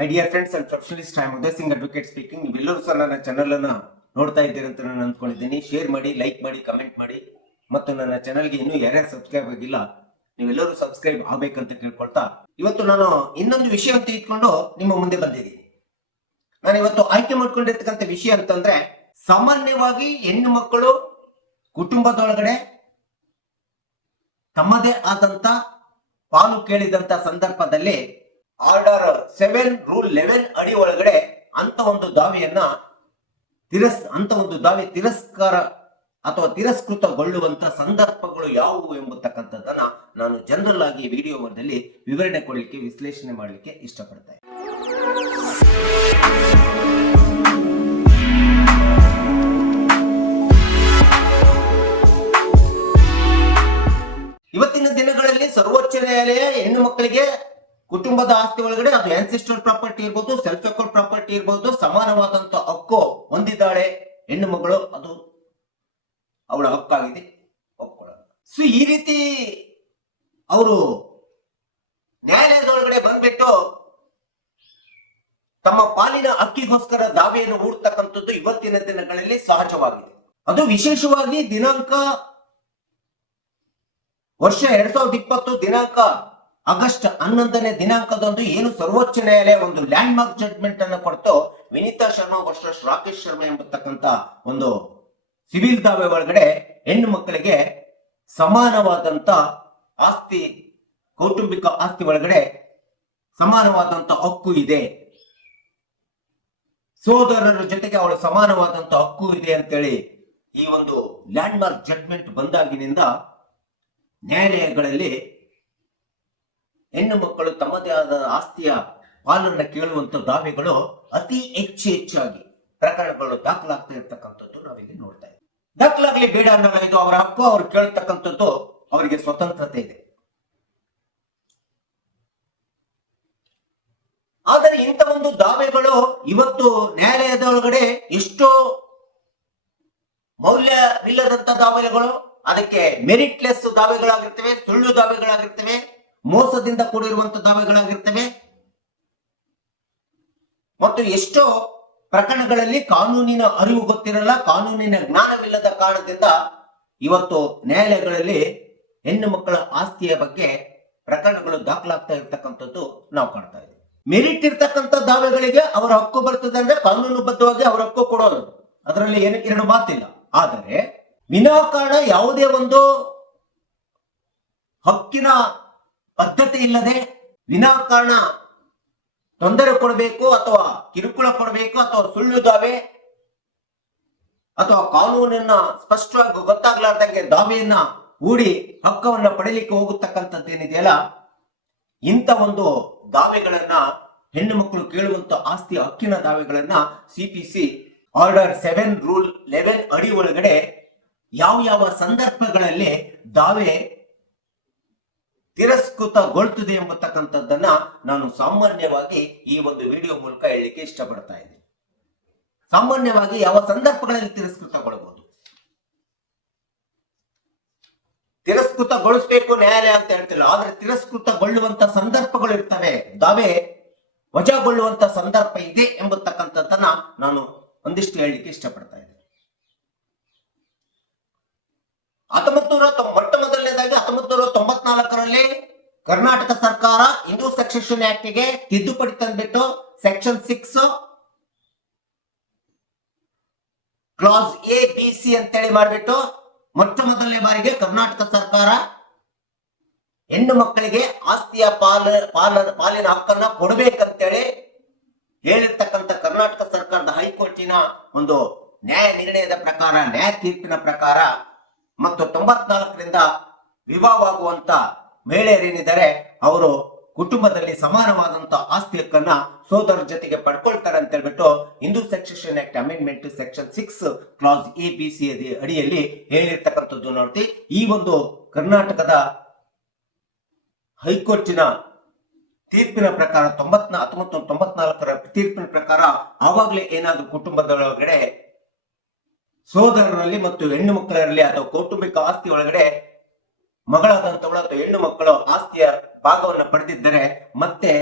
My dear friends and professionalist, I am Uday Singh, advocate speaking. ನೀವೆಲ್ಲರೂ ಸಹ ನನ್ನ ಚಾನಲ್ ಅನ್ನ ನೋಡ್ತಾ ಇದ್ದೀರಿ ಅಂತ ನಾನು ಅಂದ್ಕೊಂಡಿದ್ದೀನಿ. ಶೇರ್ ಮಾಡಿ, ಲೈಕ್ ಮಾಡಿ, ಕಮೆಂಟ್ ಮಾಡಿ, ಮತ್ತು ನನ್ನ ಚಾನಲ್ಗೆ ಇನ್ನೂ ಯಾರ್ಯಾರು ಸಬ್ಸ್ಕ್ರೈಬ್ ಆಗಿಲ್ಲ ನೀವೆಲ್ಲರೂ ಸಬ್ಸ್ಕ್ರೈಬ್ ಆಗ್ಬೇಕಂತ ಕೇಳ್ಕೊಳ್ತಾ, ಇವತ್ತು ನಾನು ಇನ್ನೊಂದು ವಿಷಯ ಅಂತ ಇಟ್ಕೊಂಡು ನಿಮ್ಮ ಮುಂದೆ ಬಂದಿದ್ದೀನಿ. ನಾನು ಇವತ್ತು ಆಯ್ಕೆ ಮಾಡ್ಕೊಂಡಿರ್ತಕ್ಕಂಥ ವಿಷಯ ಅಂತಂದ್ರೆ, ಸಾಮಾನ್ಯವಾಗಿ ಹೆಣ್ಣು ಮಕ್ಕಳು ಕುಟುಂಬದೊಳಗಡೆ ತಮ್ಮದೇ ಆದಂತ ಪಾಲು ಕೇಳಿದಂತ ಸಂದರ್ಭದಲ್ಲಿ ಆರ್ಡರ್ 7 ರೂಲ್ 11 ಅಡಿ ಒಳಗಡೆ ಅಂತ ಒಂದು ದಾವೆಯನ್ನ ತಿರಸ್ಕಾರ ಅಥವಾ ತಿರಸ್ಕೃತಗೊಳ್ಳುವಂತ ಸಂದರ್ಭಗಳು ಯಾವುವು ಎಂಬತಕ್ಕಂಥದ್ದನ್ನ ನಾನು ಜನರಲ್ ಆಗಿ ವಿಡಿಯೋದಲ್ಲಿ ವಿವರಣೆ ಕೊಡಲಿಕ್ಕೆ, ವಿಶ್ಲೇಷಣೆ ಮಾಡಲಿಕ್ಕೆ ಇಷ್ಟಪಡ್ತೇನೆ. ಇವತ್ತಿನ ದಿನಗಳಲ್ಲಿ ಸರ್ವೋಚ್ಚ ನ್ಯಾಯಾಲಯ ಹೆಣ್ಣು ಮಕ್ಕಳಿಗೆ ಕುಟುಂಬದ ಆಸ್ತಿ ಒಳಗಡೆ, ಅದು ಆನ್ಸಿಸ್ಟ್ರಲ್ ಪ್ರಾಪರ್ಟಿ ಇರ್ಬೋದು, ಸೆಲ್ಫ್ ಅಕೌಂಟ್ ಪ್ರಾಪರ್ಟಿ ಇರ್ಬೋದು, ಸಮಾನವಾದಂತ ಹಕ್ಕು ಹೊಂದಿದ್ದಾಳೆ ಹೆಣ್ಣು ಮಗಳು, ಅದು ಅವಳ ಹಕ್ಕಾಗಿದೆ, ಒಪ್ಕೊಳ್ಳೋಣ. ಸೊ ಈ ರೀತಿ ಅವರು ನ್ಯಾಯಾಲಯದೊಳಗಡೆ ಬಂದ್ಬಿಟ್ಟು ತಮ್ಮ ಪಾಲಿನ ಹಕ್ಕಿಗೋಸ್ಕರ ದಾವೆಯನ್ನು ಹೂಡ್ತಕ್ಕಂಥದ್ದು ಇವತ್ತಿನ ದಿನಗಳಲ್ಲಿ ಸಹಜವಾಗಿದೆ. ಅದು ವಿಶೇಷವಾಗಿ ದಿನಾಂಕ ವರ್ಷ 2020 ದಿನಾಂಕ ಆಗಸ್ಟ್ 11ನೇ ದಿನಾಂಕದಂದು ಏನು ಸರ್ವೋಚ್ಚ ನ್ಯಾಯಾಲಯ ಒಂದು ಲ್ಯಾಂಡ್ ಮಾರ್ಕ್ ಜಡ್ಜ್ಮೆಂಟ್ ಅನ್ನು ಕೊಡ್ತು, ವಿನೀತಾ ಶರ್ಮಾ ವರ್ಸಸ್ ರಾಕೇಶ್ ಶರ್ಮಾ ಎಂಬತಕ್ಕಂತ ಒಂದು ಸಿವಿಲ್ ದಾವೆ ಒಳಗಡೆ ಹೆಣ್ಣು ಮಕ್ಕಳಿಗೆ ಸಮಾನವಾದಂತ ಆಸ್ತಿ, ಕೌಟುಂಬಿಕ ಆಸ್ತಿ ಒಳಗಡೆ ಸಮಾನವಾದಂತ ಹಕ್ಕು ಇದೆ, ಸೋದರರ ಜೊತೆಗೆ ಅವಳ ಸಮಾನವಾದಂತ ಹಕ್ಕು ಇದೆ ಅಂತೇಳಿ ಈ ಒಂದು ಲ್ಯಾಂಡ್ ಮಾರ್ಕ್ ಜಡ್ಜ್ಮೆಂಟ್ ಬಂದಾಗಿನಿಂದ ನ್ಯಾಯಾಲಯಗಳಲ್ಲಿ ಹೆಣ್ಣು ಮಕ್ಕಳು ತಮ್ಮದೇ ಆದ ಆಸ್ತಿಯ ಪಾಲನ್ನ ಕೇಳುವಂತ ದಾವೆಗಳು ಅತಿ ಹೆಚ್ಚಾಗಿ ಪ್ರಕರಣಗಳು ದಾಖಲಾಗ್ತಾ ಇರ್ತಕ್ಕಂಥದ್ದು ನಾವಿಲ್ಲಿ ನೋಡ್ತಾ ಇದ್ದೀವಿ. ದಾಖಲಾಗ್ಲಿ ಬೇಡ ಅನ್ನೋದು ಇದು ಅವರ ಹಕ್ಕು, ಅವ್ರು ಕೇಳ್ತಕ್ಕಂಥದ್ದು ಅವರಿಗೆ ಸ್ವತಂತ್ರತೆ ಇದೆ. ಆದರೆ ಇಂಥ ಒಂದು ದಾವೆಗಳು ಇವತ್ತು ನ್ಯಾಯಾಲಯದ ಒಳಗಡೆ ಎಷ್ಟೋ ಮೌಲ್ಯವಿಲ್ಲದಂತ ದಾವೆಗಳು, ಅದಕ್ಕೆ ಮೆರಿಟ್ಲೆಸ್ ದಾವೆಗಳಾಗಿರ್ತವೆ, ಸುಳ್ಳು ದಾವೆಗಳಾಗಿರ್ತವೆ, ಮೋಸದಿಂದ ಕೂಡಿರುವಂತ ದಾವೆಗಳಾಗಿರ್ತವೆ, ಮತ್ತು ಎಷ್ಟೋ ಪ್ರಕರಣಗಳಲ್ಲಿ ಕಾನೂನಿನ ಅರಿವು ಗೊತ್ತಿರಲ್ಲ, ಕಾನೂನಿನ ಜ್ಞಾನವಿಲ್ಲದ ಕಾರಣದಿಂದ ಇವತ್ತು ನ್ಯಾಯಾಲಯಗಳಲ್ಲಿ ಹೆಣ್ಣು ಮಕ್ಕಳ ಆಸ್ತಿಯ ಬಗ್ಗೆ ಪ್ರಕರಣಗಳು ದಾಖಲಾಗ್ತಾ ಇರ್ತಕ್ಕಂಥದ್ದು ನಾವು ಕಾಣ್ತಾ ಇದ್ದೀವಿ. ಮೆರಿಟ್ ಇರ್ತಕ್ಕಂಥ ದಾವೆಗಳಿಗೆ ಅವರ ಹಕ್ಕು ಬರ್ತದೆ ಅಂದ್ರೆ ಕಾನೂನುಬದ್ಧವಾಗಿ ಅವರ ಹಕ್ಕು ಕೊಡೋದು, ಅದರಲ್ಲಿ ಎರಡು ಮಾತಿಲ್ಲ. ಆದರೆ ವಿನಾಕಾರಣ ಯಾವುದೇ ಒಂದು ಹಕ್ಕಿನ ಬದ್ಧತೆ ಇಲ್ಲದೆ ವಿನಾಕಾರಣ ತೊಂದರೆ ಕೊಡಬೇಕು ಅಥವಾ ಕಿರುಕುಳ ಕೊಡಬೇಕು ಅಥವಾ ಸುಳ್ಳು ದಾವೆ ಅಥವಾ ಕಾನೂನನ್ನ ಸ್ಪಷ್ಟವಾಗಿ ಗೊತ್ತಾಗ್ಲಾರ್ದಂಗೆ ದಾವೆಯನ್ನ ಹೂಡಿ ಹಕ್ಕವನ್ನ ಪಡೆಯಲಿಕ್ಕೆ ಹೋಗತಕ್ಕಂಥದ್ದೇನಿದೆಯಲ್ಲ, ಇಂಥ ಒಂದು ದಾವೆಗಳನ್ನ ಹೆಣ್ಣು ಮಕ್ಕಳು ಕೇಳುವಂತ ಆಸ್ತಿ ಹಕ್ಕಿನ ದಾವೆಗಳನ್ನ ಸಿಪಿಸಿ ಆರ್ಡರ್ 7 ರೂಲ್ 11 ಅಡಿ ಒಳಗಡೆ ಯಾವ ಸಂದರ್ಭಗಳಲ್ಲಿ ದಾವೆ ತಿರಸ್ಕೃತಗೊಳ್ತದೆ ಎಂಬತಕ್ಕಂಥದ್ದನ್ನ ನಾನು ಸಾಮಾನ್ಯವಾಗಿ ಈ ಒಂದು ವಿಡಿಯೋ ಮೂಲಕ ಹೇಳಲಿಕ್ಕೆ ಇಷ್ಟಪಡ್ತಾ ಇದ್ದೀನಿ. ಸಾಮಾನ್ಯವಾಗಿ ಯಾವ ಸಂದರ್ಭಗಳಲ್ಲಿ ತಿರಸ್ಕೃತಗೊಳ್ಳಬಹುದು, ತಿರಸ್ಕೃತಗೊಳಿಸಬೇಕು ನ್ಯಾಯಾಲಯ ಅಂತ ಹೇಳ್ತಿಲ್ಲ, ಆದ್ರೆ ತಿರಸ್ಕೃತಗೊಳ್ಳುವಂತ ಸಂದರ್ಭಗಳು ಇರ್ತವೆ, ದಾವೆ ವಜಾಗೊಳ್ಳುವಂತ ಸಂದರ್ಭ ಇದೆ ಎಂಬತಕ್ಕಂಥದ್ದನ್ನ ನಾನು ಒಂದಿಷ್ಟು ಹೇಳಲಿಕ್ಕೆ ಇಷ್ಟಪಡ್ತಾ ಇದ್ದೀನಿ. ಮೊಟ್ಟ ಮೊದಲನೇದಾಗಿ 1994ರಲ್ಲಿ ಕರ್ನಾಟಕ ಸರ್ಕಾರ ಹಿಂದೂ ಸಕ್ಸೆಷನ್ ಆಕ್ಟ್ ಗೆ ತಿದ್ದುಪಡಿ ತಂದ್ಬಿಟ್ಟು ಸೆಕ್ಷನ್ 6 ಕ್ಲಾಸ್ ABC ಅಂತೇಳಿ ಮಾಡ್ಬಿಟ್ಟು ಮೊಟ್ಟ ಮೊದಲನೇ ಬಾರಿಗೆ ಕರ್ನಾಟಕ ಸರ್ಕಾರ ಹೆಣ್ಣು ಮಕ್ಕಳಿಗೆ ಆಸ್ತಿಯ ಪಾಲಿನ ಹಕ್ಕನ್ನ ಕೊಡಬೇಕಂತೇಳಿ ಹೇಳಿರ್ತಕ್ಕಂಥ ಕರ್ನಾಟಕ ಸರ್ಕಾರದ ಹೈಕೋರ್ಟಿನ ಒಂದು ನ್ಯಾಯ ನಿರ್ಣಯದ ಪ್ರಕಾರ, ನ್ಯಾಯ ತೀರ್ಪಿನ ಪ್ರಕಾರ, ಮತ್ತು 94ರಿಂದ ವಿವಾಹವಾಗುವಂತ ಮಹಿಳೆಯರೇನಿದ್ದಾರೆ ಅವರು ಕುಟುಂಬದಲ್ಲಿ ಸಮಾನವಾದಂತ ಆಸ್ತಿ ಹಕ್ಕನ್ನ ಸೋದರ ಜೊತೆಗೆ ಪಡ್ಕೊಳ್ತಾರೆ ಅಂತ ಹೇಳ್ಬಿಟ್ಟು Hindu succession act amendment section 6 class ABC ಅಡಿಯಲ್ಲಿ ಹೇಳಿರ್ತಕ್ಕಂಥದ್ದು ನೋಡ್ತೀವಿ. ಈ ಒಂದು ಕರ್ನಾಟಕದ ಹೈಕೋರ್ಟಿನ ತೀರ್ಪಿನ ಪ್ರಕಾರ 1994ರ ತೀರ್ಪಿನ ಪ್ರಕಾರ ಆವಾಗಲೇ ಏನಾದ್ರು ಕುಟುಂಬದೊಳಗಡೆ ಸೋದರರಲ್ಲಿ ಮತ್ತು ಹೆಣ್ಣು ಮಕ್ಕಳರಲ್ಲಿ ಅಥವಾ ಕೌಟುಂಬಿಕ ಆಸ್ತಿ ಒಳಗಡೆ ಮಗಳಾದಂತವಳು ಅಥವಾ ಹೆಣ್ಣು ಮಕ್ಕಳು ಆಸ್ತಿಯ ಭಾಗವನ್ನು ಪಡೆದಿದ್ದರೆ ಮತ್ತೆ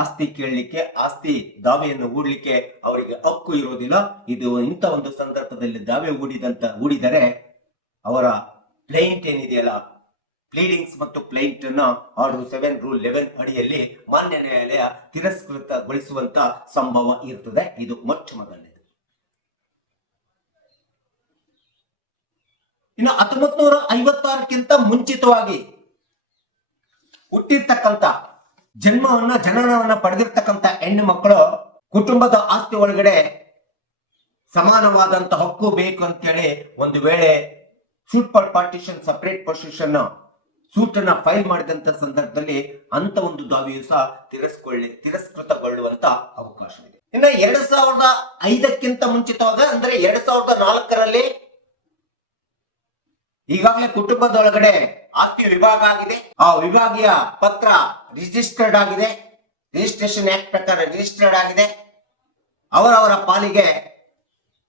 ಆಸ್ತಿ ಕೇಳಲಿಕ್ಕೆ, ಆಸ್ತಿ ದಾವೆಯನ್ನು ಹೂಡ್ಲಿಕ್ಕೆ ಅವರಿಗೆ ಹಕ್ಕು ಇರುವುದಿಲ್ಲ. ಇದು ಇಂಥ ಒಂದು ಸಂದರ್ಭದಲ್ಲಿ ದಾವೆ ಹೂಡಿದರೆ ಅವರ ಪ್ಲೇಂಟ್ ಏನಿದೆಯಲ್ಲ, ಪ್ಲೀಡಿಂಗ್ಸ್ ಮತ್ತು ಪ್ಲೇಂಟ್ ಅನ್ನ ಆರ್ಡರ್ 7 ರೂಲ್ 11 ಅಡಿಯಲ್ಲಿ ಮಾನ್ಯ ನ್ಯಾಯಾಲಯ ತಿರಸ್ಕೃತಗೊಳಿಸುವಂತ ಸಂಭವ ಇರ್ತದೆ. ಇದು ಮೊಟ್ಟ ಮೊದಲನೇದು. ಇನ್ನು 1956ಕ್ಕಿಂತ ಮುಂಚಿತವಾಗಿ ಹುಟ್ಟಿರ್ತಕ್ಕಂಥ ಜನನವನ್ನ ಪಡೆದಿರ್ತಕ್ಕಂಥ ಹೆಣ್ಣು ಮಕ್ಕಳು ಕುಟುಂಬದ ಆಸ್ತಿ ಒಳಗಡೆ ಸಮಾನವಾದಂತ ಹಕ್ಕು ಬೇಕು ಅಂತೇಳಿ ಒಂದು ವೇಳೆ suit for partition separate position suit ಅನ್ನ ಫೈಲ್ ಮಾಡಿದಂತ ಸಂದರ್ಭದಲ್ಲಿ ಅಂತ ಒಂದು ದಾವೆಯು ಸಹ ತಿರಸ್ಕೃತಗೊಳ್ಳುವಂತ ಅವಕಾಶ ಇದೆ. ಇನ್ನು 2005ಕ್ಕಿಂತ ಮುಂಚಿತವಾಗ ಅಂದ್ರೆ 2004ರಲ್ಲಿ ಈಗಾಗಲೇ ಕುಟುಂಬದೊಳಗಡೆ ಆಸ್ತಿ ವಿಭಾಗ ಆಗಿದೆ. ಆ ವಿಭಾಗೀಯ ಪತ್ರ ರಿಜಿಸ್ಟರ್ಡ್ ಆಗಿದೆ, ರಿಜಿಸ್ಟ್ರೇಷನ್ ಆಕ್ಟ್ ಪ್ರಕಾರ ರಿಜಿಸ್ಟರ್ಡ್ ಆಗಿದೆ. ಅವರವರ ಪಾಲಿಗೆ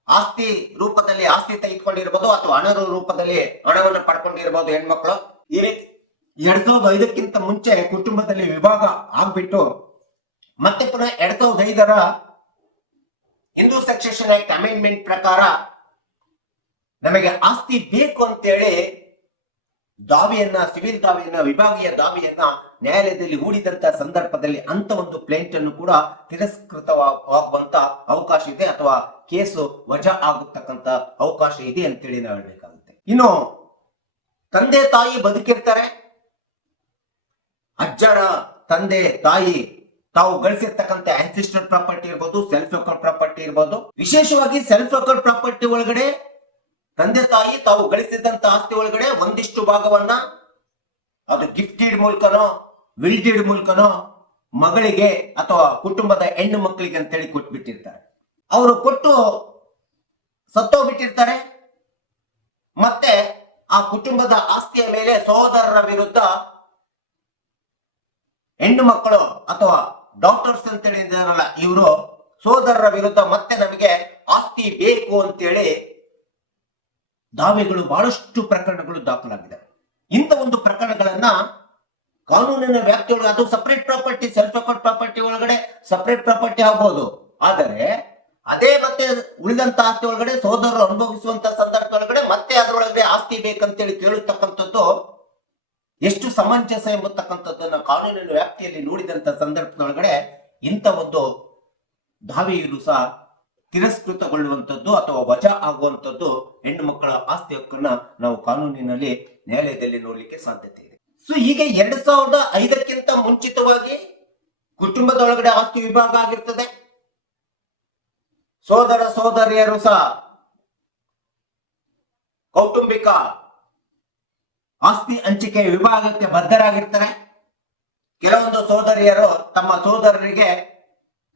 ಆಸ್ತಿ ರೂಪದಲ್ಲಿ ಆಸ್ತಿ ತೆಗೆದುಕೊಂಡಿರ್ಬೋದು ಅಥವಾ ಹಣದ ರೂಪದಲ್ಲಿ ಹಣವನ್ನು ಪಡ್ಕೊಂಡಿರ್ಬೋದು ಹೆಣ್ಮಕ್ಳು. ಈ ರೀತಿ 2005ಕ್ಕಿಂತ ಮುಂಚೆ ಕುಟುಂಬದಲ್ಲಿ ವಿಭಾಗ ಆಗ್ಬಿಟ್ಟು ಮತ್ತೆ ಪುನಃ 2005ರ ಹಿಂದೂ ಸಕ್ಸೆಷನ್ ಆಕ್ಟ್ ಅಮೆಂಡ್ಮೆಂಟ್ ಪ್ರಕಾರ ನಮಗೆ ಆಸ್ತಿ ಬೇಕು ಅಂತೇಳಿ ಸಿವಿಲ್ ದಾವೆಯನ್ನ, ವಿಭಾಗೀಯ ದಾವೆಯನ್ನ ನ್ಯಾಯಾಲಯದಲ್ಲಿ ಹೂಡಿದಂತ ಸಂದರ್ಭದಲ್ಲಿ ಅಂತ ಒಂದು ಪ್ಲೇಂಟ್ ಅನ್ನು ಕೂಡ ತಿರಸ್ಕೃತವಾಗುವಂತ ಅವಕಾಶ ಇದೆ ಅಥವಾ ಕೇಸು ವಜಾ ಆಗತಕ್ಕಂತ ಅವಕಾಶ ಇದೆ ಅಂತೇಳಿ ನಾವು ಹೇಳ್ಬೇಕಾಗುತ್ತೆ. ಇನ್ನು ತಂದೆ ತಾಯಿ ಬದುಕಿರ್ತಾರೆ, ಅಜ್ಜರ ತಂದೆ ತಾಯಿ ತಾವು ಗಳಿಸಿರ್ತಕ್ಕಂಥ ಆನ್ಸಿಸ್ಟರ್ ಪ್ರಾಪರ್ಟಿ ಇರ್ಬೋದು, ಸೆಲ್ಫ್ ಅಕೌಂಟ್ ಪ್ರಾಪರ್ಟಿ ಇರ್ಬೋದು. ವಿಶೇಷವಾಗಿ ಸೆಲ್ಫ್ ಅಕೌಂಟ್ ಪ್ರಾಪರ್ಟಿ ಒಳಗಡೆ ತಂದೆ ತಾಯಿ ತಾವು ಗಳಿಸಿದಂತ ಆಸ್ತಿ ಒಳಗಡೆ ಒಂದಿಷ್ಟು ಭಾಗವನ್ನ ಅದು ಗಿಫ್ಟ್ ಡೀಡ್ ಮೂಲಕನೋ ವಿಲ್ ಡೀಡ್ ಮೂಲಕನೋ ಮಗಳಿಗೆ ಅಥವಾ ಕುಟುಂಬದ ಹೆಣ್ಣು ಮಕ್ಕಳಿಗೆ ಅಂತೇಳಿ ಕೊಟ್ಬಿಟ್ಟಿರ್ತಾರೆ. ಅವರು ಕೊಟ್ಟು ಸತ್ತೋಗ್ಬಿಟ್ಟಿರ್ತಾರೆ. ಮತ್ತೆ ಆ ಕುಟುಂಬದ ಆಸ್ತಿಯ ಮೇಲೆ ಸಹೋದರರ ವಿರುದ್ಧ ಹೆಣ್ಣು ಮಕ್ಕಳು ಅಥವಾ ಡಾಕ್ಟರ್ಸ್ ಅಂತೇಳಿ ಇದಾರಲ್ಲ, ಇವರು ಸಹೋದರರ ವಿರುದ್ಧ ಮತ್ತೆ ನಮಗೆ ಆಸ್ತಿ ಬೇಕು ಅಂತೇಳಿ ದಾವೆಗಳು ಬಹಳಷ್ಟು ಪ್ರಕರಣಗಳು ದಾಖಲಾಗಿದೆ. ಇಂಥ ಒಂದು ಪ್ರಕರಣಗಳನ್ನ ಕಾನೂನಿನ ವ್ಯಾಪ್ತಿಯೊಳಗೆ, ಅದು separate property, self account property ಒಳಗಡೆ ಸಪರೇಟ್ ಪ್ರಾಪರ್ಟಿ ಆಗ್ಬಹುದು. ಆದರೆ ಅದೇ ಮತ್ತೆ ಉಳಿದಂತ ಆಸ್ತಿ ಒಳಗಡೆ ಸಹೋದರರು ಅನುಭವಿಸುವಂತ ಸಂದರ್ಭದೊಳಗಡೆ ಮತ್ತೆ ಅದರೊಳಗಡೆ ಆಸ್ತಿ ಬೇಕಂತೇಳಿ ಕೇಳುತ್ತಕ್ಕಂಥದ್ದು ಎಷ್ಟು ಸಮಂಜಸ ಎಂಬತಕ್ಕಂಥದ್ದನ್ನ ಕಾನೂನಿನ ವ್ಯಾಪ್ತಿಯಲ್ಲಿ ನೋಡಿದಂತ ಸಂದರ್ಭದೊಳಗಡೆ ಇಂಥ ಒಂದು ದಾವೆಯು ಸಹ ತಿರಸ್ಕೃತಗೊಳ್ಳುವಂಥದ್ದು ಅಥವಾ ವಜಾ ಆಗುವಂಥದ್ದು ಹೆಣ್ಣು ಮಕ್ಕಳ ಆಸ್ತಿ ಹಕ್ಕನ್ನ ನಾವು ಕಾನೂನಿನಲ್ಲಿ ನ್ಯಾಯಾಲಯದಲ್ಲಿ ನೋಡ್ಲಿಕ್ಕೆ ಸಾಧ್ಯತೆ ಇದೆ. ಸೊ ಹೀಗೆ 2005ಕ್ಕಿಂತ ಮುಂಚಿತವಾಗಿ ಕುಟುಂಬದೊಳಗಡೆ ಆಸ್ತಿ ವಿಭಾಗ ಆಗಿರ್ತದೆ. ಸೋದರ ಸೋದರಿಯರು ಸಹ ಕೌಟುಂಬಿಕ ಆಸ್ತಿ ಹಂಚಿಕೆ ವಿಭಾಗಕ್ಕೆ ಬದ್ಧರಾಗಿರ್ತಾರೆ. ಕೆಲವೊಂದು ಸೋದರಿಯರು ತಮ್ಮ ಸೋದರರಿಗೆ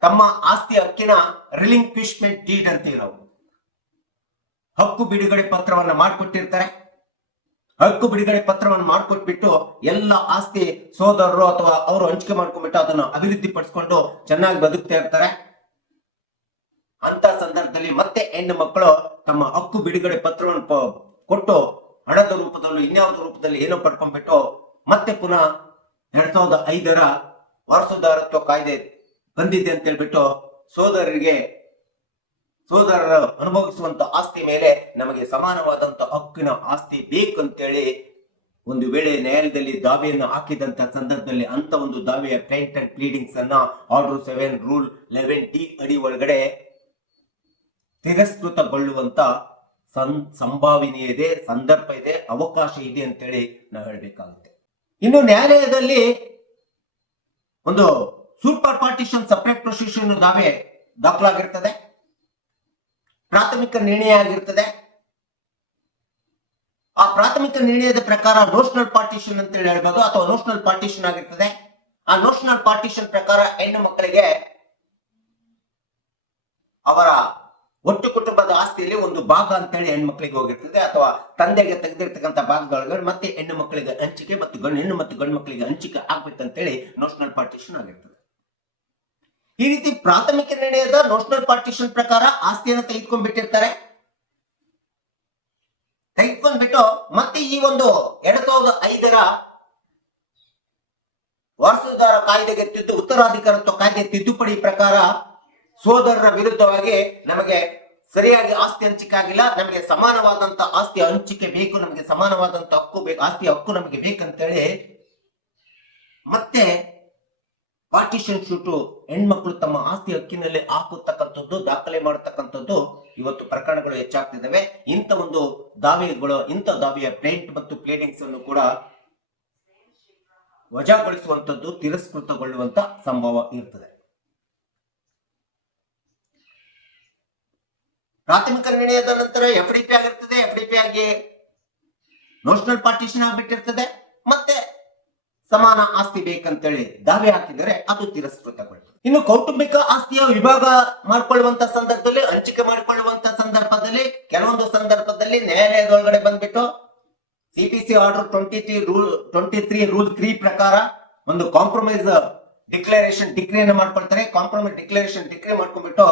ತಮ್ಮ ಆಸ್ತಿ ಹಕ್ಕಿನ ರಿಲಿಂಕ್ವಿಶ್ಮೆಂಟ್ ಡೀಡ್ ಅಂತ ಇರೋವು ಹಕ್ಕು ಬಿಡುಗಡೆ ಪತ್ರವನ್ನ ಮಾಡಿಕೊಟ್ಟಿರ್ತಾರೆ. ಹಕ್ಕು ಬಿಡುಗಡೆ ಪತ್ರವನ್ನು ಮಾಡಿಕೊಟ್ಬಿಟ್ಟು ಎಲ್ಲ ಆಸ್ತಿ ಸೋದರರು ಅಥವಾ ಅವರು ಹಂಚಿಕೆ ಮಾಡ್ಕೊಂಡ್ಬಿಟ್ಟು ಅದನ್ನು ಅಭಿವೃದ್ಧಿ ಪಡಿಸ್ಕೊಂಡು ಚೆನ್ನಾಗಿ ಬದುಕ್ತಾ ಇರ್ತಾರೆ. ಅಂತ ಸಂದರ್ಭದಲ್ಲಿ ಮತ್ತೆ ಹೆಣ್ಣು ಮಕ್ಕಳು ತಮ್ಮ ಹಕ್ಕು ಬಿಡುಗಡೆ ಪತ್ರವನ್ನು ಕೊಟ್ಟು ಹಣದ ರೂಪದಲ್ಲಿ ಇನ್ಯಾವುದೋ ರೂಪದಲ್ಲಿ ಏನೋ ಪಡ್ಕೊಂಡ್ಬಿಟ್ಟು ಮತ್ತೆ ಪುನಃ 2005ರ ವಾರಸುದಾರತ್ವ ಕಾಯ್ದೆ ಬಂದಿದೆ ಅಂತ ಹೇಳ್ಬಿಟ್ಟು ಸೋದರರು ಅನುಭವಿಸುವಂತ ಆಸ್ತಿ ಮೇಲೆ ನಮಗೆ ಸಮಾನವಾದಂತ ಹಕ್ಕಿನ ಆಸ್ತಿ ಬೇಕಂತೇಳಿ ಒಂದು ವೇಳೆ ನ್ಯಾಯಾಲಯದಲ್ಲಿ ದಾವೆಯನ್ನು ಹಾಕಿದಂತ ಸಂದರ್ಭದಲ್ಲಿ ಅಂತ ಒಂದು ದಾವೆಯ ಪ್ಲೇಂಟ್ ಅಂಡ್ ಪ್ಲೀಡಿಂಗ್ಸ್ ಅನ್ನ ಆರ್ಡರ್ 7 ರೂಲ್ 11D ಅಡಿ ಒಳಗಡೆ ತಿರಸ್ಕೃತಗೊಳ್ಳುವಂತ ಸಂಭಾವನೆ ಇದೆ, ಸಂದರ್ಭ ಇದೆ, ಅವಕಾಶ ಇದೆ ಅಂತೇಳಿ ನಾವು ಹೇಳ್ಬೇಕಾಗುತ್ತೆ. ಇನ್ನು ನ್ಯಾಯಾಲಯದಲ್ಲಿ ಒಂದು ಸೂಟ್ ಫಾರ್ ಪಾರ್ಟಿಷನ್ ಸಪರೇಟ್ ಪ್ರೊಸೀಷನ್ ದಾವೆ ದಾಖಲಾಗಿರ್ತದೆ, ಪ್ರಾಥಮಿಕ ನಿರ್ಣಯ ಆಗಿರ್ತದೆ. ಆ ಪ್ರಾಥಮಿಕ ನಿರ್ಣಯದ ಪ್ರಕಾರ ನೋಷನಲ್ ಪಾರ್ಟಿಷನ್ ಅಂತ ಹೇಳ್ಬೋದು ಅಥವಾ ನೋಷನಲ್ ಪಾರ್ಟಿಷನ್ ಆಗಿರ್ತದೆ. ಆ ನೋಷನಲ್ ಪಾರ್ಟಿಷನ್ ಪ್ರಕಾರ ಹೆಣ್ಣು ಮಕ್ಕಳಿಗೆ ಅವರ ಒಟ್ಟು ಕುಟುಂಬದ ಆಸ್ತಿಯಲ್ಲಿ ಒಂದು ಭಾಗ ಅಂತೇಳಿ ಹೆಣ್ಣು ಮಕ್ಕಳಿಗೆ ಹೋಗಿರ್ತದೆ ಅಥವಾ ತಂದೆಗೆ ತೆಗೆದಿರ್ತಕ್ಕಂಥ ಭಾಗದೊಳಗಡೆ ಮತ್ತೆ ಹೆಣ್ಣು ಮಕ್ಕಳಿಗೆ ಹಂಚಿಕೆ ಮತ್ತು ಹೆಣ್ಣು ಮತ್ತು ಗಂಡು ಮಕ್ಕಳಿಗೆ ಹಂಚಿಕೆ ಆಗ್ಬೇಕಂತೇಳಿ ನೋಷನಲ್ ಪಾರ್ಟಿಷನ್ ಆಗಿರ್ತದೆ. ಈ ರೀತಿ ಪ್ರಾಥಮಿಕ ನಿರ್ಣಯದ ನೋಷನಲ್ ಪಾರ್ಟಿಷನ್ ಪ್ರಕಾರ ಆಸ್ತಿಯನ್ನು ತೆಗೆದುಕೊಂಡ್ಬಿಟ್ಟಿರ್ತಾರೆ. ತೆಗೆದುಕೊಂಡ್ಬಿಟ್ಟು ಮತ್ತೆ ಈ ಒಂದು 2005ರ ವಾರಸುದಾರ ಕಾಯ್ದೆಗೆ ಉತ್ತರಾಧಿಕಾರತ್ವ ಕಾಯ್ದೆ ತಿದ್ದುಪಡಿ ಪ್ರಕಾರ ಸೋದರರ ವಿರುದ್ಧವಾಗಿ ನಮಗೆ ಸರಿಯಾಗಿ ಆಸ್ತಿ ಹಂಚಿಕೆ ಆಗಿಲ್ಲ, ನಮಗೆ ಸಮಾನವಾದಂತ ಆಸ್ತಿ ಹಂಚಿಕೆ ಬೇಕು, ನಮಗೆ ಸಮಾನವಾದಂತ ಹಕ್ಕು ಬೇಕು, ಆಸ್ತಿ ಹಕ್ಕು ನಮಗೆ ಬೇಕಂತೇಳಿ ಮತ್ತೆ ಪಾರ್ಟಿಷನ್ ಶೂಟು ಹೆಣ್ಮಕ್ಳು ತಮ್ಮ ಆಸ್ತಿ ಹಕ್ಕಿನಲ್ಲಿ ಹಾಕುತ್ತಕ್ಕಂಥದ್ದು, ದಾಖಲೆ ಮಾಡತಕ್ಕಂಥದ್ದು ಇವತ್ತು ಪ್ರಕರಣಗಳು ಹೆಚ್ಚಾಗ್ತಿದ್ದಾವೆ. ಇಂಥ ಒಂದು ದಾವೆಗಳು, ಇಂಥ ದಾವೆಯ ಪ್ಲೇಂಟ್ ಮತ್ತು ಪ್ಲೇಡಿಂಗ್ಸ್ ಅನ್ನು ಕೂಡ ವಜಾಗೊಳಿಸುವಂತದ್ದು, ತಿರಸ್ಕೃತಗೊಳ್ಳುವಂತ ಸಂಭವ ಇರ್ತದೆ. ಪ್ರಾಥಮಿಕ ನಿರ್ಣಯದ ನಂತರ FDP ಆಗಿರ್ತದೆ, FDP ಆಗಿ ನೋಷನಲ್ ಪಾರ್ಟಿಷನ್ ಆಗ್ಬಿಟ್ಟಿರ್ತದೆ, ಮತ್ತೆ ಸಮಾನ ಆಸ್ತಿ ಬೇಕಂತೇಳಿ ದಾವೆ ಹಾಕಿದರೆ ಅದು ತಿರಸ್ಕೃತಗೊಳ್ಳುತ್ತದೆ. ಇನ್ನು ಕೌಟುಂಬಿಕ ಆಸ್ತಿಯ ವಿಭಾಗ ಮಾಡಿಕೊಳ್ಳುವಂತ ಸಂದರ್ಭದಲ್ಲಿ, ಹಂಚಿಕೆ ಮಾಡಿಕೊಳ್ಳುವಂತ ಸಂದರ್ಭದಲ್ಲಿ ಕೆಲವೊಂದು ಸಂದರ್ಭದಲ್ಲಿ ನ್ಯಾಯಾಲಯದೊಳಗಡೆ ಬಂದ್ಬಿಟ್ಟು CPC ಆರ್ಡರ್ 23 ರೂಲ್ 3 ಪ್ರಕಾರ ಒಂದು ಕಾಂಪ್ರಮೈಸ್ ಡಿಕ್ಲರೇಷನ್ ಡಿಗ್ರಿಯನ್ನು ಮಾಡ್ಕೊಳ್ತಾರೆ. ಕಾಂಪ್ರಮೈಸ್ ಡಿಕ್ಲರೇಷನ್ ಡಿಗ್ರಿ ಮಾಡ್ಕೊಂಡ್ಬಿಟ್ಟು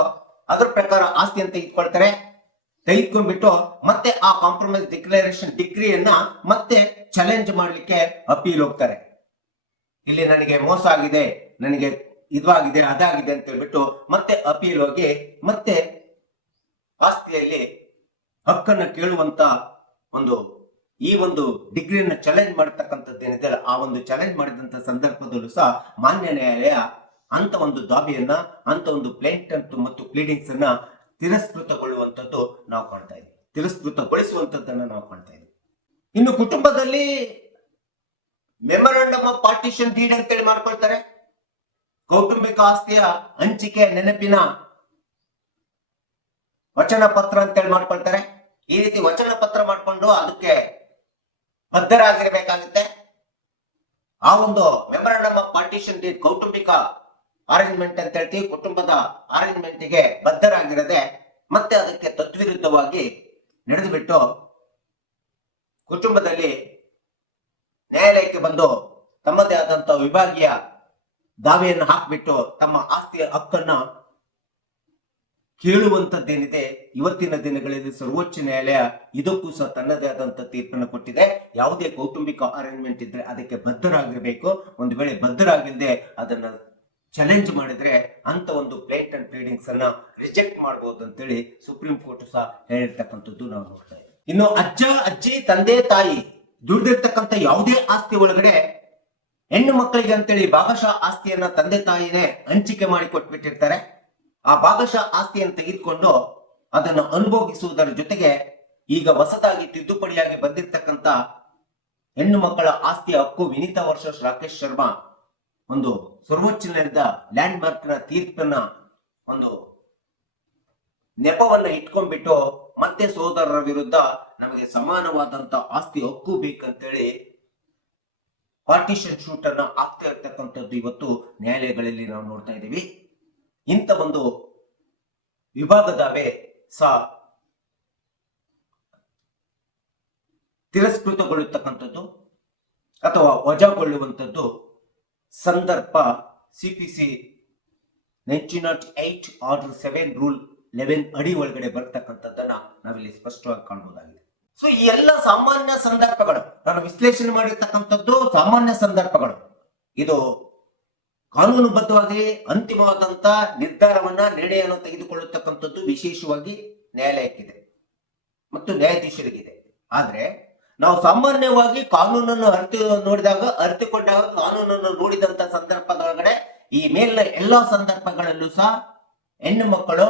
ಅದ್ರ ಪ್ರಕಾರ ಆಸ್ತಿ ಅಂತ ತೆಗೆದುಕೊಂಡ್ಬಿಟ್ಟು ಮತ್ತೆ ಆ ಕಾಂಪ್ರಮೈಸ್ ಡಿಕ್ಲರೇಷನ್ ಡಿಗ್ರಿಯನ್ನ ಮತ್ತೆ ಚಾಲೆಂಜ್ ಮಾಡ್ಲಿಕ್ಕೆ ಅಪೀಲ್ ಹೋಗ್ತಾರೆ. ಇಲ್ಲಿ ನನಗೆ ಮೋಸ ಆಗಿದೆ, ನನಗೆ ಇದಾಗಿದೆ, ಅದಾಗಿದೆ ಅಂತ ಹೇಳ್ಬಿಟ್ಟು ಮತ್ತೆ ಅಪೀಲ್ ಹೋಗಿ ಮತ್ತೆ ಆಸ್ತಿಯಲ್ಲಿ ಹಕ್ಕನ್ನ ಕೇಳುವಂತ ಈ ಒಂದು ಡಿಗ್ರಿಯನ್ನ ಚಾಲೆಂಜ್ ಮಾಡತಕ್ಕಂಥದ್ದು ಏನಿದೆ, ಆ ಒಂದು ಚಾಲೆಂಜ್ ಮಾಡಿದಂತ ಸಂದರ್ಭದಲ್ಲೂ ಸಹ ಮಾನ್ಯ ನ್ಯಾಯಾಲಯ ಅಂತ ಒಂದು ದಾವೆಯನ್ನ, ಅಂತ ಒಂದು ಪ್ಲೇಂಟ್ ಮತ್ತು ಪ್ಲೀಡಿಂಗ್ಸ್ ಅನ್ನ ತಿರಸ್ಕೃತಗೊಳ್ಳುವಂತದ್ದು ನಾವು ಕಾಣ್ತಾ ಇದ್ದೀವಿ, ತಿರಸ್ಕೃತಗೊಳಿಸುವಂತದ್ದನ್ನ ನಾವು ಕಾಣ್ತಾ ಇದ್ದೀವಿ. ಇನ್ನು ಕುಟುಂಬದಲ್ಲಿ ಮೆಮೊರಾಂಡಮ್ ಆಫ್ ಪಾರ್ಟಿಷನ್ ಡೀಡ್ ಅಂತೇಳಿ ಮಾಡ್ಕೊಳ್ತಾರೆ. ಕೌಟುಂಬಿಕ ಆಸ್ತಿಯ ಹಂಚಿಕೆ ನೆನಪಿನ ವಚನ ಪತ್ರ ಅಂತೇಳಿ ಮಾಡ್ಕೊಳ್ತಾರೆ. ಈ ರೀತಿ ವಚನ ಪತ್ರ ಮಾಡ್ಕೊಂಡು ಅದಕ್ಕೆ ಬದ್ಧರಾಗಿರ್ಬೇಕಾಗುತ್ತೆ. ಆ ಒಂದು ಮೆಮೊರಾಂಡಮ್ ಆಫ್ ಪಾರ್ಟಿಷನ್ ಡೀಡ್ ಕೌಟುಂಬಿಕ ಅರೇಂಜ್ಮೆಂಟ್ ಅಂತ ಹೇಳ್ತೀವಿ. ಕುಟುಂಬದ ಅರೇಂಜ್ಮೆಂಟ್ ಗೆ ಬದ್ಧರಾಗಿರದೆ ಮತ್ತೆ ಅದಕ್ಕೆ ತದ್ವಿರುದ್ಧವಾಗಿ ನಡೆದುಬಿಟ್ಟು ಕುಟುಂಬದಲ್ಲಿ ನ್ಯಾಯಾಲಯಕ್ಕೆ ಬಂದು ತಮ್ಮದೇ ಆದಂತಹ ವಿಭಾಗೀಯ ದಾವೆಯನ್ನು ಹಾಕ್ಬಿಟ್ಟು ತಮ್ಮ ಆಸ್ತಿಯ ಹಕ್ಕನ್ನ ಕೇಳುವಂತದ್ದೇನಿದೆ, ಇವತ್ತಿನ ದಿನಗಳಲ್ಲಿ ಸರ್ವೋಚ್ಚ ನ್ಯಾಯಾಲಯ ಇದಕ್ಕೂ ಸಹ ತನ್ನದೇ ಆದಂತ ತೀರ್ಪನ್ನು ಕೊಟ್ಟಿದೆ. ಯಾವುದೇ ಕೌಟುಂಬಿಕ ಅರೇಂಜ್ಮೆಂಟ್ ಇದ್ರೆ ಅದಕ್ಕೆ ಬದ್ಧರಾಗಿರ್ಬೇಕು. ಒಂದು ವೇಳೆ ಬದ್ಧರಾಗಿಲ್ಲದೆ ಅದನ್ನ ಚಾಲೆಂಜ್ ಮಾಡಿದ್ರೆ ಅಂತ ಒಂದು ಪ್ಲೇಂಟ್ ಅಂಡ್ ಪ್ಲೇಡಿಂಗ್ಸ್ ಅನ್ನ ರಿಜೆಕ್ಟ್ ಮಾಡಬಹುದು ಅಂತೇಳಿ ಸುಪ್ರೀಂ ಕೋರ್ಟ್ ಸಹ ಹೇಳಿರ್ತಕ್ಕಂಥದ್ದು ನಾವು ನೋಡ್ತಾ ಇದ್ದೀವಿ. ಇನ್ನು ಅಜ್ಜ, ಅಜ್ಜಿ, ತಂದೆ, ತಾಯಿ ದುಡ್ದಿರ್ತಕ್ಕಂಥ ಯಾವುದೇ ಆಸ್ತಿ ಒಳಗಡೆ ಹೆಣ್ಣು ಮಕ್ಕಳಿಗೆ ಅಂತೇಳಿ ಭಾಗಶಃ ಆಸ್ತಿಯನ್ನ ತಂದೆ ತಾಯಿನೇ ಹಂಚಿಕೆ ಮಾಡಿ ಕೊಟ್ಬಿಟ್ಟಿರ್ತಾರೆ. ಆ ಭಾಗಶಃ ಆಸ್ತಿಯನ್ನು ತೆಗೆದುಕೊಂಡು ಅದನ್ನು ಅನುಭವಿಸುವುದರ ಜೊತೆಗೆ ಈಗ ಹೊಸದಾಗಿ ತಿದ್ದುಪಡಿಯಾಗಿ ಬಂದಿರತಕ್ಕಂತ ಹೆಣ್ಣು ಮಕ್ಕಳ ಆಸ್ತಿಯ ಹಕ್ಕು ವಿನೀತಾ ವರ್ಸಸ್ ರಾಕೇಶ್ ಶರ್ಮಾ ಒಂದು ಸರ್ವೋಚ್ಚ ನ್ಯಾಯಾಲಯದ ಲ್ಯಾಂಡ್ ಮಾರ್ಕ್ ನ ತೀರ್ಪನ್ನ ಒಂದು ನೆಪವನ್ನ ಇಟ್ಕೊಂಡ್ಬಿಟ್ಟು ಮತ್ತೆ ಸೋದರರ ವಿರುದ್ಧ ನಮಗೆ ಸಮಾನವಾದಂತ ಆಸ್ತಿ ಹಕ್ಕು ಬೇಕಂತೇಳಿ ಪಾರ್ಟಿಷನ್ ಶೂಟ್ ಅನ್ನ ಆಗ್ತಾ ಇರ್ತಕ್ಕಂಥದ್ದು ಇವತ್ತು ನ್ಯಾಯಾಲಯಗಳಲ್ಲಿ ನಾವು ನೋಡ್ತಾ ಇದ್ದೀವಿ. ಇಂಥ ಒಂದು ವಿಭಾಗ ದಾವೆ ಸಹ ತಿರಸ್ಕೃತಗೊಳ್ಳುತ್ತಕ್ಕಂಥದ್ದು ಅಥವಾ ವಜಾಗೊಳ್ಳುವಂಥದ್ದು ಸಂದರ್ಭ CPC 1908 ಆರ್ಡರ್ 7 ರೂಲ್ 11 ಅಡಿ ಒಳಗಡೆ ಬರ್ತಕ್ಕಂಥದ್ದನ್ನ ನಾವಿಲ್ಲಿ ಸ್ಪಷ್ಟವಾಗಿ ಕಾಣಬಹುದಾಗಿದೆ. ಸೊ ಈ ಎಲ್ಲ ಸಾಮಾನ್ಯ ಸಂದರ್ಭಗಳು ನಾನು ವಿಶ್ಲೇಷಣೆ ಮಾಡಿರ್ತಕ್ಕಂಥದ್ದು ಸಾಮಾನ್ಯ ಸಂದರ್ಭಗಳು. ಇದು ಕಾನೂನುಬದ್ಧವಾಗಿ ಅಂತಿಮವಾದಂತ ನಿರ್ಣಯವನ್ನು ತೆಗೆದುಕೊಳ್ಳತಕ್ಕಂಥದ್ದು ವಿಶೇಷವಾಗಿ ನ್ಯಾಯಾಲಯಕ್ಕಿದೆ ಮತ್ತು ನ್ಯಾಯಾಧೀಶರಿಗಿದೆ. ಆದ್ರೆ ನಾವು ಸಾಮಾನ್ಯವಾಗಿ ಕಾನೂನನ್ನು ಅರಿತುಕೊಂಡಾಗ ಕಾನೂನನ್ನು ನೋಡಿದಂತ ಸಂದರ್ಭದೊಳಗಡೆ ಈ ಮೇಲಿನ ಎಲ್ಲಾ ಸಂದರ್ಭಗಳಲ್ಲೂ ಸಹ ಹೆಣ್ಣು ಮಕ್ಕಳು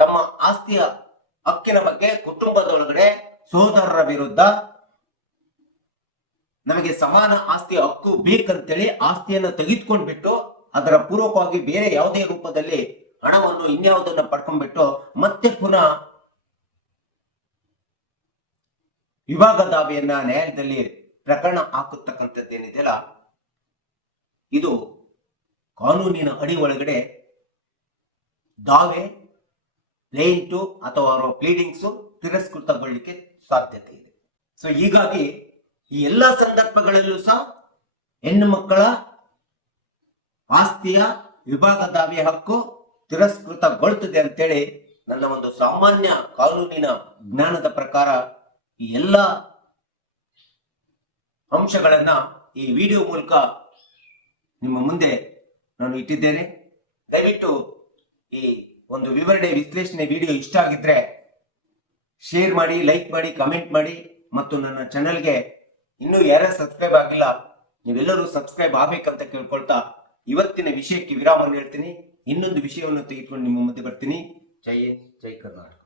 ತಮ್ಮ ಆಸ್ತಿಯ ಹಕ್ಕಿನ ಬಗ್ಗೆ ಕುಟುಂಬದೊಳಗಡೆ ಸೋದರರ ವಿರುದ್ಧ ನಮಗೆ ಸಮಾನ ಆಸ್ತಿಯ ಹಕ್ಕು ಬೇಕಂತೇಳಿ ಆಸ್ತಿಯನ್ನು ತೆಗೆದುಕೊಂಡ್ಬಿಟ್ಟು ಅದರ ಪೂರ್ವಕವಾಗಿ ಬೇರೆ ಯಾವುದೇ ರೂಪದಲ್ಲಿ ಹಣವನ್ನು ಇನ್ಯಾವುದನ್ನ ಪಡ್ಕೊಂಡ್ಬಿಟ್ಟು ಮತ್ತೆ ಪುನಃ ವಿಭಾಗ ದಾವೆಯನ್ನ ನ್ಯಾಯಾಲಯದಲ್ಲಿ ಪ್ರಕರಣ ಹಾಕತಕ್ಕಂಥದ್ದೇನಿದೆಯಲ್ಲ, ಇದು ಕಾನೂನಿನ ಅಡಿ ಒಳಗಡೆ ದಾವೆ ಪ್ಲೇಂಟು ಅಥವಾ ಅವರ ಪ್ಲೀಡಿಂಗ್ಸು ತಿರಸ್ಕೃತಗೊಳ್ಳಿಕ್ಕೆ ಸಾಧ್ಯತೆ ಇದೆ. ಸೊ ಹೀಗಾಗಿ ಈ ಎಲ್ಲ ಸಂದರ್ಭಗಳಲ್ಲೂ ಸಹ ಹೆಣ್ಣು ಮಕ್ಕಳ ಆಸ್ತಿಯ ವಿಭಾಗ ದಾವೆಯ ಹಕ್ಕು ತಿರಸ್ಕೃತಗೊಳ್ಳುತ್ತದೆ ಅಂತೇಳಿ ನನ್ನ ಒಂದು ಸಾಮಾನ್ಯ ಕಾನೂನಿನ ಜ್ಞಾನದ ಪ್ರಕಾರ ಈ ಎಲ್ಲ ಅಂಶಗಳನ್ನ ಈ ವಿಡಿಯೋ ಮೂಲಕ ನಿಮ್ಮ ಮುಂದೆ ನಾನು ಇಟ್ಟಿದ್ದೇನೆ. ದಯವಿಟ್ಟು ಈ ಒಂದು ವಿವರಣೆ ವಿಶ್ಲೇಷಣೆ ವಿಡಿಯೋ ಇಷ್ಟ ಆಗಿದ್ರೆ ಶೇರ್ ಮಾಡಿ, ಲೈಕ್ ಮಾಡಿ, ಕಮೆಂಟ್ ಮಾಡಿ ಮತ್ತು ನನ್ನ ಚಾನೆಲ್ಗೆ ಇನ್ನೂ ಯಾರ್ಯಾರು ಸಬ್ಸ್ಕ್ರೈಬ್ ಆಗಿಲ್ಲ ನೀವೆಲ್ಲರೂ ಸಬ್ಸ್ಕ್ರೈಬ್ ಆಗ್ಬೇಕಂತ ಕೇಳ್ಕೊಳ್ತಾ ಇವತ್ತಿನ ವಿಷಯಕ್ಕೆ ವಿರಾಮ ಹೇಳ್ತೀನಿ. ಇನ್ನೊಂದು ವಿಷಯವನ್ನು ತೆಗೆದುಕೊಂಡು ನಿಮ್ಮ ಮುಂದೆ ಬರ್ತೀನಿ. ಜೈ ಹಿಂದ್, ಜೈ ಕರ್ನಾಟಕ.